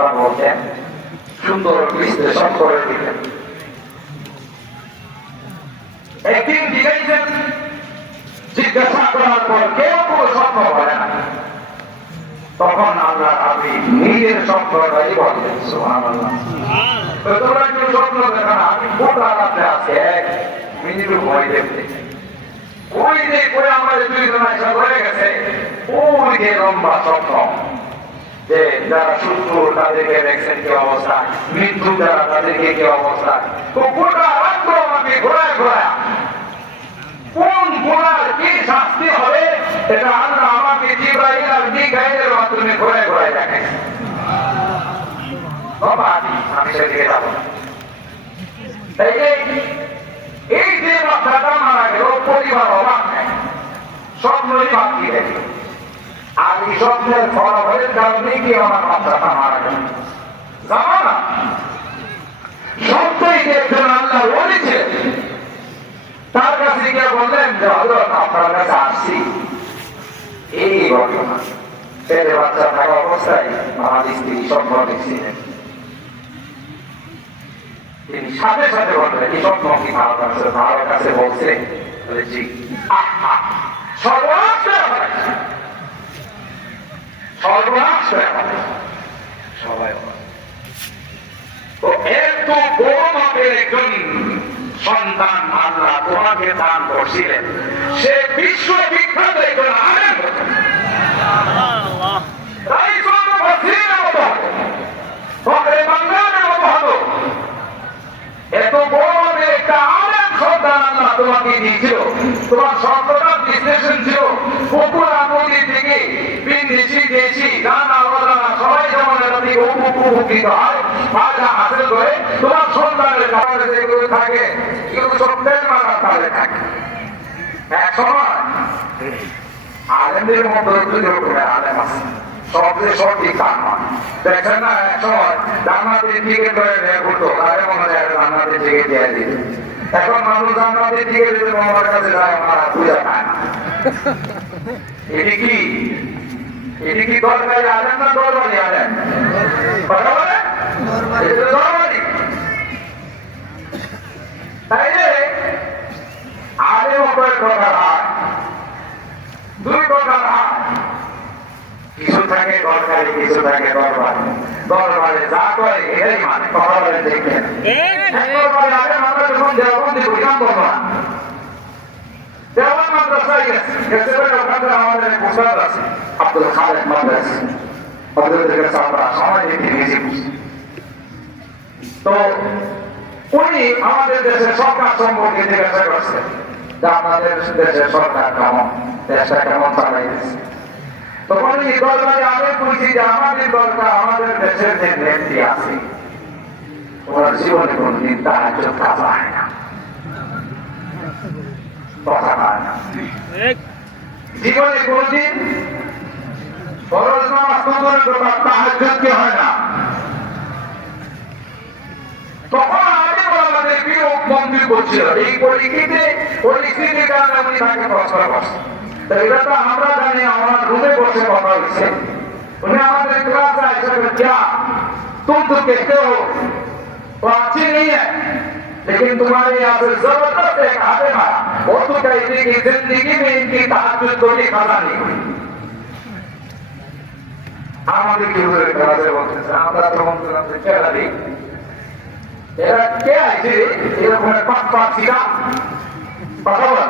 কথা বলতেন, সুন্দর বিশ্লেষণ করে দিলেন। একদিন জিজ্ঞাসা জিজ্ঞাসা করার পর কেউ কোনো স্বপ্ন বলে না, তখন আল্লাহ আপনি নিজের স্বপ্নটাই বললেন। সুবহানাল্লাহ। তোমরা কেউ স্বপ্ন দেখো না, আমি গোটা রাতে আজকে এক মিনিটও ভয় দেখতে, ওই যে করে আমরা দুইজন এসে হয়ে গেছে, ওই যে লম্বা স্বপ্ন, যে যারা সুস্থ তাদেরকে দেখছেন কি অবস্থা, মৃত্যু যারা তাদেরকে কি অবস্থা, তো গোটা রাত্র আমাকে ঘোরায় ঘোরায় কোন গুনার কি শাস্তি হবে এটা আল্লাহ আমাকে জিবরাইল আর মিকাঈলের মাধ্যমে ঘোরায় ঘোরায় দেখেন। বাবা আমি সেদিকে যাব না। তাই এই যে বাচ্চাটা মারা গেল, পরিবার অবাক নেই, স্বপ্নই বাকি দেখে, আর এই স্বপ্নের ফলাফলের কারণে কি আমার বাচ্চাটা মারা গেল জানো না। সত্যই একজন আল্লাহ বলেছে, তার কাছে গিয়ে বললেন যে হযরত আপনার কাছে আসছি, এই ঘটনা ছেলে বাচ্চা থাকা অবস্থায় আমার স্ত্রী স্বপ্ন দেখছিলেন। তিনি সাথে সাথে বললেন এই স্বপ্ন কি ভালো কাছে বলছে? জি। সর্বনাশ সবাই তো এত বড় মাপের একজন সন্তান আল্লাহ তোমাকে দান করছিলেন, সে বিশ্ব বিখ্যাত একজন আলেম হতো, এত বড় মাপের একটা আলেম সন্তান আল্লাহ তোমাকে দিয়েছিল। তোমার সন্তান বিশ্লেষণ ছিল পুকুরা নদী থেকে বিদেশি দেশি গানা বাজানা সবাই যেমন এটা থেকে উপকৃত হয়, ফায়দা হাসিল করে। তোমার সন্তানের কারণে যেগুলো থাকে এগুলো সব তেল মারার কাজে থাকে। এক সময় আলেমদের মধ্যে দুই রকমের আলেম আছে, সবচেয়ে সঠিক কারণ দেখেন না। এক সময় জান্নাতের টিকিট ধরে ঘুরতো, তারে মনে হয় জান্নাতের টিকিট দিয়ে দিত। এখন মানুষ জান্নাতের টিকিট দিতে আমার কাছে যায়, আমার পূজা পায় না। এটি কি দরকারি আলেন না দরবারি আলেন? কথা বলে দরবারি। তাই যে আলেম কয়েক প্রকার হয়, দুই প্রকার হয়, কিছু থাকে দরকারি, কিছু থাকে দরবারি। দরবারে যা করে এটাই মানে, কথা বলে দেখবেন দরবারি আলেম আমরা যখন দেওবন্দি বুঝলাম বলবো না, দেওয়ান মাদ্রাসায় গেছে বলে ওখানে আমাদের এক উস্তাদ আছে আব্দুল খালেক মাদ্রাস, ওদের কাছে আমরা সময় দিতে গেছি। তো উনি আমাদের দেশের সরকার সম্পর্কে জিজ্ঞাসা করছেন যে আপনাদের দেশের সরকার কেমন, দেশটা কেমন চালাইতেছে। তখন এই দরবারে আমি বলছি যে আমাদের দরকার, আমাদের দেশের যে নেত্রী আছে ওনার জীবনে কোনদিন তাহাজ্জুদ কাজা হয় না, কথা হয় না, জীবনে কোনদিন ফরজ নামাজ তাহাজ্জুদ কি হয় না। তখন আগে আমাদের প্রিয় মন্ত্রী করছিল এই পরিস্থিতির কারণে উনি তাকে প্রশ্ন করছেন। এটা তো আমরা জানি, আমার রুমে বসে কথা হয়েছে, উনি আমাদের ক্লাসে হিসাবে क्या तुम तो कहते हो वो अच्छी नहीं है, लेकिन तुम्हारे यहाँ से जबरदस्त एक आदम है, वो तो कहती कि जिंदगी में इनकी तहज्जुद कोई खाना नहीं हुई। আমাদের কি করে ক্লাসে বলতেছে, আমরা তখন ক্লাসে কেলা দিই, এরা কে আছে এরকম পাক পাক শিখা কথা বলা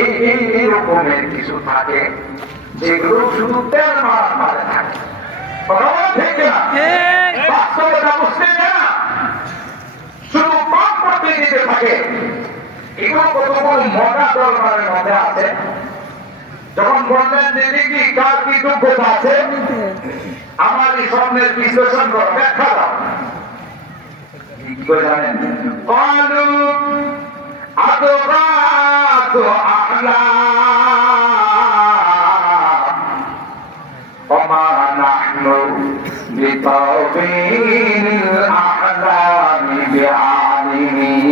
এই রকমের কিছু থাকে যেগুলো শুধু তেল মারার কাজে থাকে, ঠিক না? বাস্তবতা বুঝতে না, শুধু পাপ করতে দিতে থাকে। এগুলো কতগুলো মজা দরবারের মধ্যে আছে। যখন বললেন যে দেখি কার কি যোগ্যতা আছে, আমার এই স্বপ্নের বিশ্লেষণ করো, ব্যাখ্যা দাও। কি করে জানেন? কালু আদগাতু আহলাম ওয়া মা নাহনু বিতাওবিল আহলামি বিআলিমিন।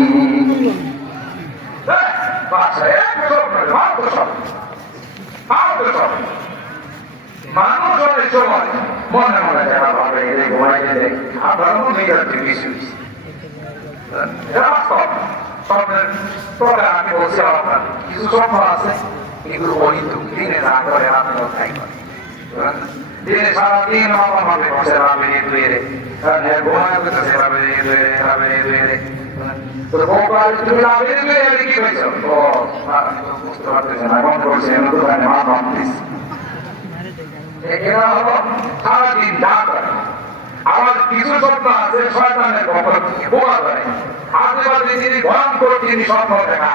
বাস এক স্বপ্ন, মাত্র স্বপ্ন, মাত্র স্বপ্ন। মানুষ অনেক সময় মনে মনে যারা ভাবে এদের ঘুমাইতে দেয় আপনার মনে যাচ্ছে কিছু স্বপ্নের তবে আমি বলছিলাম আপনার কিছু স্বপ্ন আছে এগুলো অহিত দিনে না করে রাতেও তাই করে দিনে সারাদিন আমার ভাবে বসে রাবে ধুয়ে রে ঘুমায় বসে রাবে ধুয়ে রে তুমি রাবে ধুয়ে কি হয়েছ ও বুঝতে পারতেছে না মন করছে দোকানে মা ভাবতেছি এরা হলো সারাদিন যা করে আমার কিছু স্বপ্ন আছে শয়তানের কবর থেকে বোমা করে আশেপাশে যিনি ভয়ঙ্কর তিনি স্বপ্ন দেখা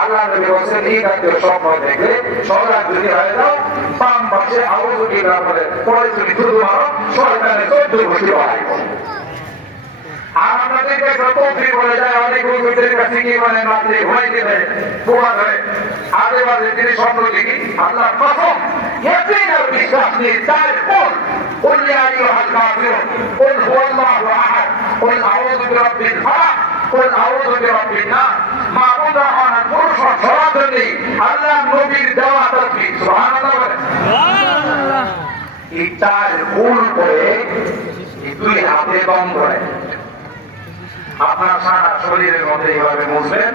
আল্লাহ নবী বলেছেন এই জাতীয় স্বপ্ন দেখলে সজাগ যদি হয়ে যাও বাম পাশে আওয়াজু বিল্লাহ বলে পরে যদি শুধু মারো শয়তানের 14 গোষ্ঠী বাড়াইব আর আপনাদেরকে একটা তৌফিক বলে যায় অনেক হুজুরদের কাছে কি মানে রাত্রে ঘুমাইতে দেয় বোমা ধরে আশেপাশে তিনি স্বপ্ন দেখি আল্লাহ কসম ইয়াকিন আর বিশ্বাস নিয়ে চার কোন قل يا ايها الكافرون قل هو الله احد قل اعوذ برب الفلق قل اعوذ برب الناس মা বোনরা অনেক পুরুষ সরাসরি আল্লাহ নবীর দেওয়া তাসবিহ সুবহানাল্লাহ সুবহানাল্লাহ এই চার কোন করে এই দুই হাতে দম করে আপনার সারা শরীরের মধ্যে এইভাবে মুছবেন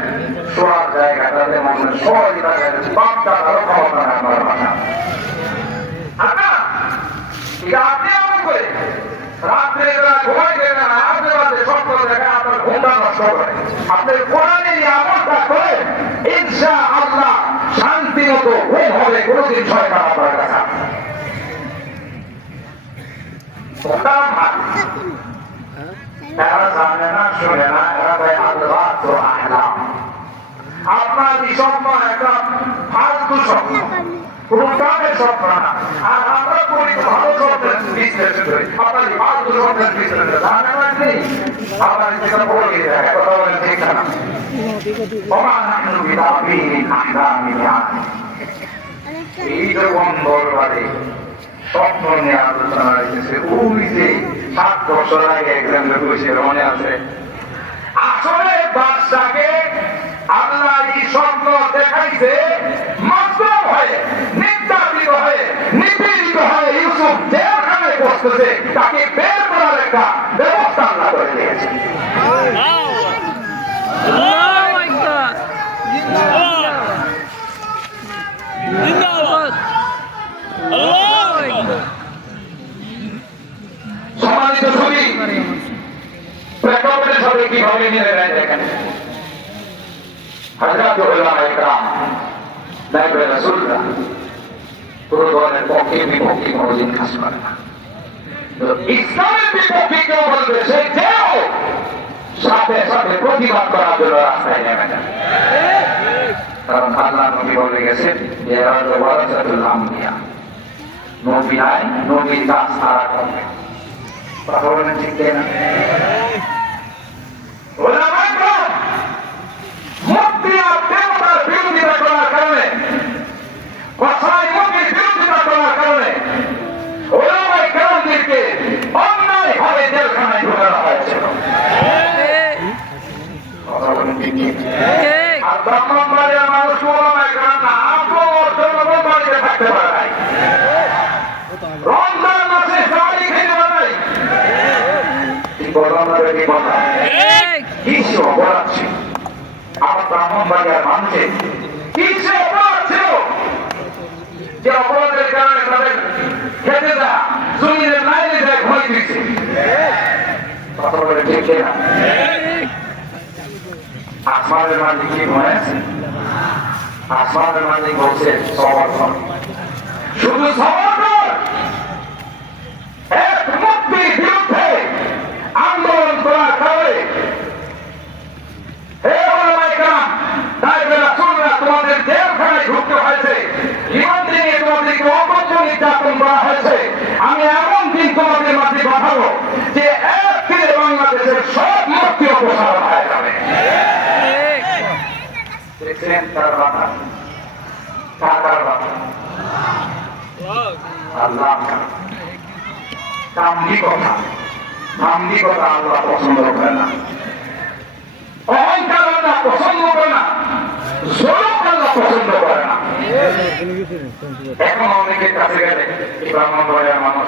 শোয়ার জায়গাটাতে মনে সহজে বাপটা আরো ক্ষমতা না করার কথা আপনি এমন করে রাত্রে ঘুমাই দেবেন না আশেপাশে স্বপ্ন দেখা আপনার ঘুমটা নষ্ট করে আপনি কোরআনে আমলটা করে ইনশাআল্লাহ শান্তি মতো ঘুম হবে কোনোদিন শয়তান আপনার কাছে এরা জানে না শুনে না এরা ভাই আল্লাহ তো আহলাম আপনার এই স্বপ্ন একটা ফালতু স্বপ্ন কোন কামের স্বপ্ন না আর আমরা করি ভালো স্বপ্নের বিশ্লেষণ করি আপনার ফালতু স্বপ্নের বিশ্লেষণ জানে না নেই আপনার যেটা বলে দেয় কথা বলেন ঠিক না এই যখন দরবারে স্বপ্ন নিয়ে আলোচনা রেখেছে ওই যে 7 বছর আগে একজন বসে মনে আছে আসলে বাদশাকে আল্লাহ এই স্বপ্ন দেখাইছে মাসলুম হয়ে নির্যাতিত হয়ে নিপীড়িত হয়ে ইউসুফ জেলখানায় বসতেছে তাকে বের করার একটা ব্যবস্থা আল্লাহ করে দিয়েছে সম্মানিত সুধী প্রেক্ষাপটের সাথে কিভাবে মিলে নেয় দেখেন হযরত উলামা ইকরাম নায়েবে রাসূলুল্লাহ পুরো ধরনের পক্ষে বিপক্ষে কোনোদিন কাজ করে না ইসলামের বিপক্ষে কেউ বলবে সে যেও সাথে সাথে প্রতিবাদ করার জন্য রাস্তায় নেমে যাবে কারণ আল্লাহ নবী বলে গেছেন ওয়ারাসাতুল আম্বিয়া নবী নাই নবীর কাজ তারা করবে কথা বলেন ঠিক না উলামা ইকরাম মুক্তির দেবতার বিরোধিতা করার কারণে কথায় মুক্তির বিরোধিতা করার কারণে উলামা ইকরামদেরকে অন্যায়ভাবে জেলখানায় ঢোকানো হয়েছিল কথা বলেন ঠিক আর ব্রাহ্মণবাড়িয়ার মানুষ উলামা ইকরাম না 8 বছর বাড়িতে থাকতে পারে নাই রমজান মাসে সারি খেতে পারে নাই এই ঘটনাটা কি কথা কিছু অপরাধ ছিল আমার ব্রাহ্মণবাড়িয়ার মানুষের কিছু অপরাধ ছিল যে অপরাধের কারণে তাদের খেতে দেওয়া জমিনের লাইনে যায় ভয় দিচ্ছে কথা বলে ঠিক না আসমানের মালিক কি ঘুমাইছে আসমানের মালিক বলছে সবার শুধু সবার এক মুক্তির বিরুদ্ধে আন্দোলন করার কারণে তোমাদের জেলখানায় ঢুকতে হয়েছে জীবন দিনে তোমাদেরকে অকথ্য নির্যাতন করা হয়েছে আমি এমন দিন তোমাদের মাঝে পাঠাবো যে এক দিনে বাংলাদেশের সব মুক্তি অপসারণ হয়ে যাবে দেখছেন তার কথা টাকার কথা আল্লাহ দাম্ভিকতা আল্লাহ পছন্দ করে না অহংকার আল্লাহ পছন্দ করে না জোরক আল্লাহ পছন্দ করে না। এখন অনেকের কাছে গেলে ব্রাহ্মণ মানুষ